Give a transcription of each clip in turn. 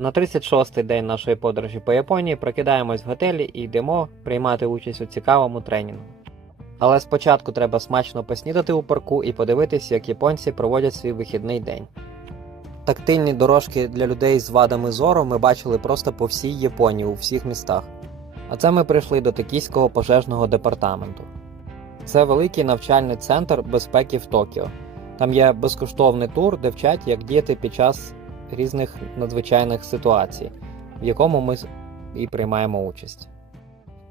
На 36-й день нашої подорожі по Японії прокидаємось в готелі і йдемо приймати участь у цікавому тренінгу. Але спочатку треба смачно поснідати у парку і подивитись, як японці проводять свій вихідний день. Тактильні дорожки для людей з вадами зору ми бачили просто по всій Японії у всіх містах. А це ми прийшли до Токійського пожежного департаменту. Це великий навчальний центр безпеки в Токіо. Там є безкоштовний тур, де вчать, як діяти під час різних надзвичайних ситуацій, в якому ми і приймаємо участь.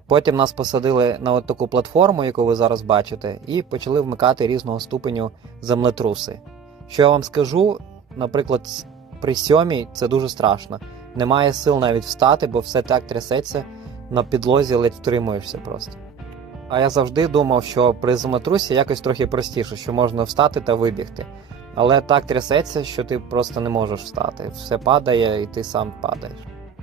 Потім нас посадили на от таку платформу, яку ви зараз бачите, і почали вмикати різного ступеню землетруси. Що я вам скажу, наприклад, при сьомій це дуже страшно. Немає сил навіть встати, бо все так трясеться, на підлозі ледь втримуєшся просто. А я завжди думав, що при землетрусі якось трохи простіше, що можна встати та вибігти. Але так трясеться, що ти просто не можеш встати. Все падає і ти сам падаєш.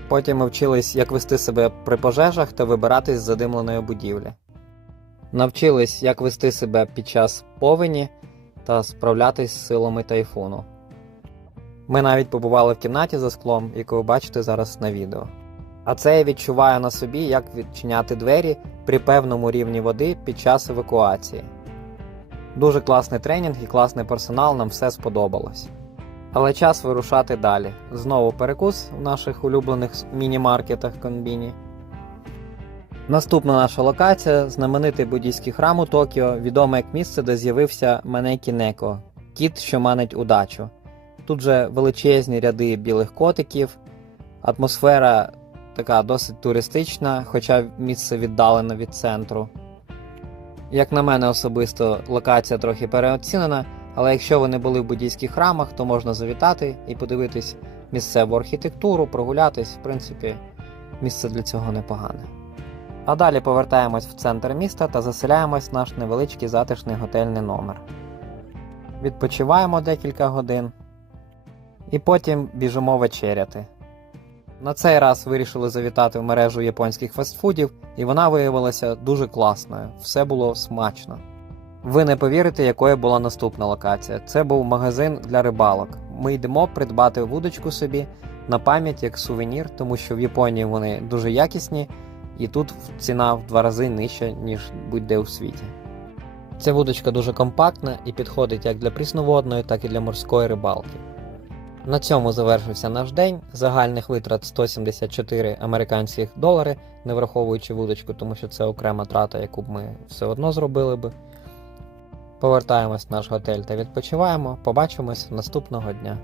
Потім ми вчились, як вести себе при пожежах та вибиратись з задимленої будівлі. Навчились, як вести себе під час повені та справлятись з силами тайфуну. Ми навіть побували в кімнаті за склом, яку ви бачите зараз на відео. А це я відчуваю на собі, як відчиняти двері при певному рівні води під час евакуації. Дуже класний тренінг і класний персонал, нам все сподобалось. Але час вирушати далі. Знову перекус в наших улюблених міні-маркетах конбіні. Наступна наша локація знаменитий буддійський храм у Токіо, відоме як місце, де з'явився Манекі Неко кіт, що манить удачу. Тут же величезні ряди білих котиків, атмосфера така досить туристична, хоча місце віддалено від центру. Як на мене особисто, локація трохи переоцінена, але якщо ви не були в буддійських храмах, то можна завітати і подивитись місцеву архітектуру, прогулятись, в принципі, місце для цього непогане. А далі повертаємось в центр міста та заселяємось в наш невеличкий затишний готельний номер. Відпочиваємо декілька годин і потім біжимо вечеряти. На цей раз вирішили завітати в мережу японських фастфудів, і вона виявилася дуже класною. Все було смачно. Ви не повірите, якою була наступна локація. Це був магазин для рибалок. Ми йдемо придбати вудочку собі на пам'ять як сувенір, тому що в Японії вони дуже якісні, і тут ціна в два рази нижча, ніж будь-де у світі. Ця вудочка дуже компактна і підходить як для прісноводної, так і для морської рибалки. На цьому завершився наш день. Загальних витрат 174 американських долари, не враховуючи вудочку, тому що це окрема трата, яку б ми все одно зробили би. Повертаємось в наш готель та відпочиваємо. Побачимось наступного дня.